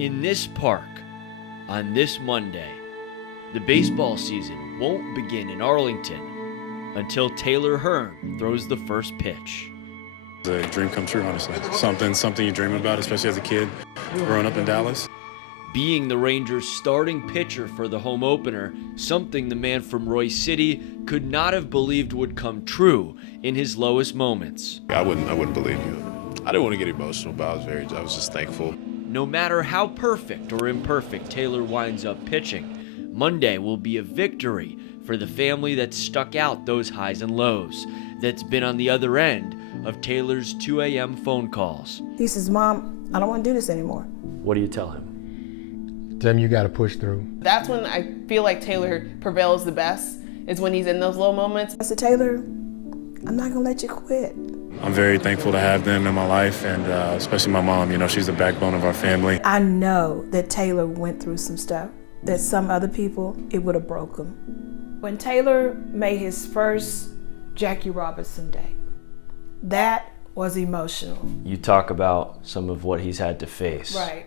In this park, on this Monday, the baseball season won't begin in Arlington until Taylor Hearn throws the first pitch. It's a dream come true, honestly. Something you dream about, especially as a kid growing up in Dallas. Being the Rangers' starting pitcher for the home opener, something the man from Royce City could not have believed would come true in his lowest moments. I wouldn't believe you. I didn't want to get emotional, but I was just thankful. No matter how perfect or imperfect Taylor winds up pitching, Monday will be a victory for the family that stuck out those highs and lows, that's been on the other end of Taylor's 2 a.m. phone calls. He says, "Mom, I don't want to do this anymore." What do you tell him? Tell him you got to push through. That's when I feel like Taylor prevails the best, is when he's in those low moments. I said, "Taylor, I'm not going to let you quit." I'm very thankful to have them in my life, and especially my mom. You know, she's the backbone of our family. I know that Taylor went through some stuff that some other people, it would have broke them. When Taylor made his first Jackie Robinson day, that was emotional. You talk about some of what he's had to face. Right.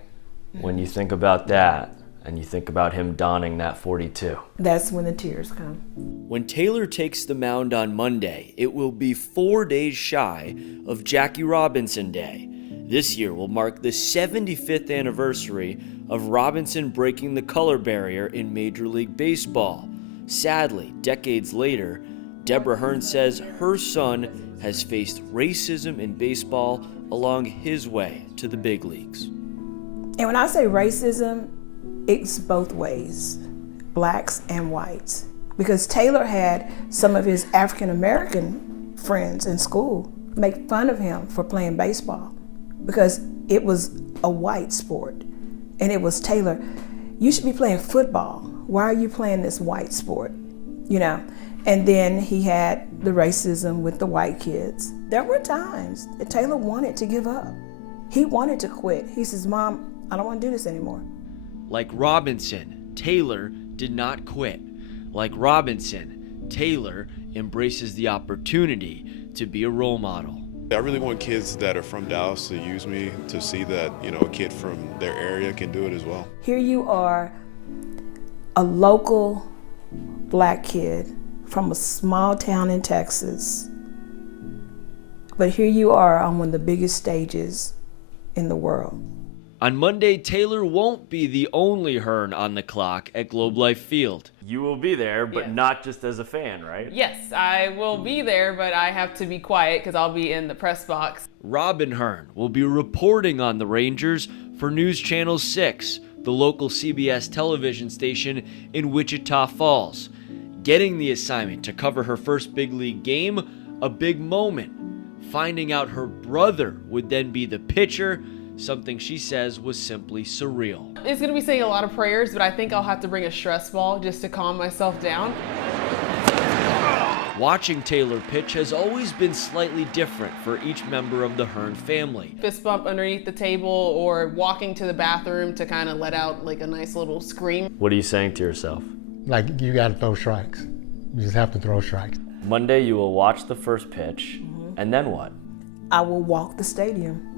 When you think about that, and you think about him donning that 42. That's when the tears come. When Taylor takes the mound on Monday, it will be 4 days shy of Jackie Robinson Day. This year will mark the 75th anniversary of Robinson breaking the color barrier in Major League Baseball. Sadly, decades later, Deborah Hearn says her son has faced racism in baseball along his way to the big leagues. And when I say racism, it's both ways, blacks and whites. Because Taylor had some of his African American friends in school make fun of him for playing baseball because it was a white sport. And it was, "Taylor, you should be playing football. Why are you playing this white sport?" You know? And then he had the racism with the white kids. There were times that Taylor wanted to give up. He wanted to quit. He says, "Mom, I don't want to do this anymore." Like Robinson, Taylor did not quit. Like Robinson, Taylor embraces the opportunity to be a role model. I really want kids that are from Dallas to use me to see that, a kid from their area can do it as well. Here you are, a local black kid from a small town in Texas. But here you are on one of the biggest stages in the world. On Monday, Taylor won't be the only Hearn on the clock at Globe Life Field. You will be there, but Yes. not just as a fan, right? Yes, I will be there, but I have to be quiet because I'll be in the press box. Robin Hearn will be reporting on the Rangers for News Channel 6, the local CBS television station in Wichita Falls. Getting the assignment to cover her first big league game, a big moment. Finding out her brother would then be the pitcher, something she says was simply surreal. It's going to be saying a lot of prayers, but I think I'll have to bring a stress ball just to calm myself down. Watching Taylor pitch has always been slightly different for each member of the Hearn family. Fist bump underneath the table or walking to the bathroom to kind of let out like a nice little scream. What are you saying to yourself? Like, you got to throw strikes. You just have to throw strikes. Monday, you will watch the first pitch, and then what? I will walk the stadium.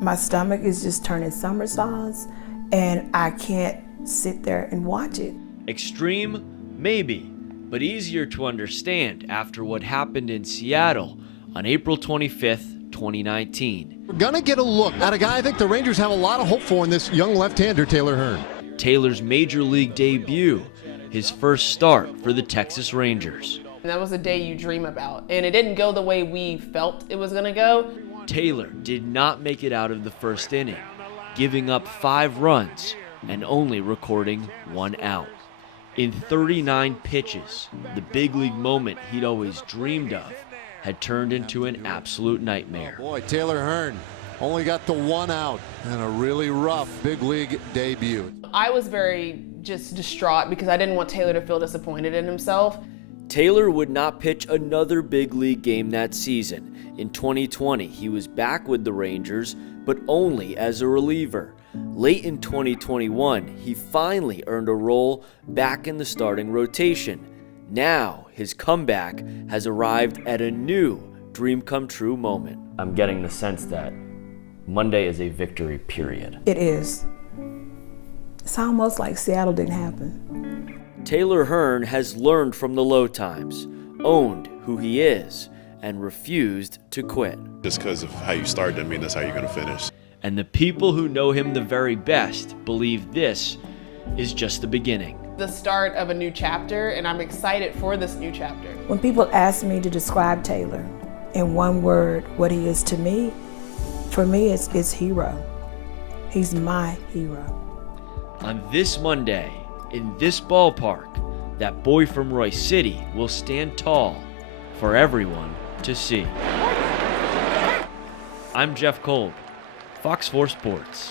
My stomach is just turning somersaults, and I can't sit there and watch it. Extreme? Maybe, but easier to understand after what happened in Seattle on April 25th, 2019. We're gonna get a look at a guy I think the Rangers have a lot of hope for in this young left-hander, Taylor Hearn. Taylor's major league debut, his first start for the Texas Rangers. And that was a day you dream about. And it didn't go the way we felt it was gonna go. Taylor did not make it out of the first inning, giving up 5 runs and only recording 1 out. In 39 pitches, the big league moment he'd always dreamed of had turned into an absolute nightmare. Boy, Taylor Hearn only got the 1 out and a really rough big league debut. I was very just distraught because I didn't want Taylor to feel disappointed in himself. Taylor would not pitch another big league game that season. In 2020, he was back with the Rangers, but only as a reliever. Late in 2021, he finally earned a role back in the starting rotation. Now, his comeback has arrived at a new dream-come-true moment. I'm getting the sense that Monday is a victory, period. It is. It's almost like Seattle didn't happen. Taylor Hearn has learned from the low times, owned who he is, and refused to quit. Just because of how you start doesn't mean that's how you're going to finish. And the people who know him the very best believe this is just the beginning. The start of a new chapter, and I'm excited for this new chapter. When people ask me to describe Taylor in one word, what he is to me, for me it's hero. He's my hero. On this Monday, in this ballpark, that boy from Royce City will stand tall for everyone to see. I'm Jeff Kolb, Fox 4 Sports.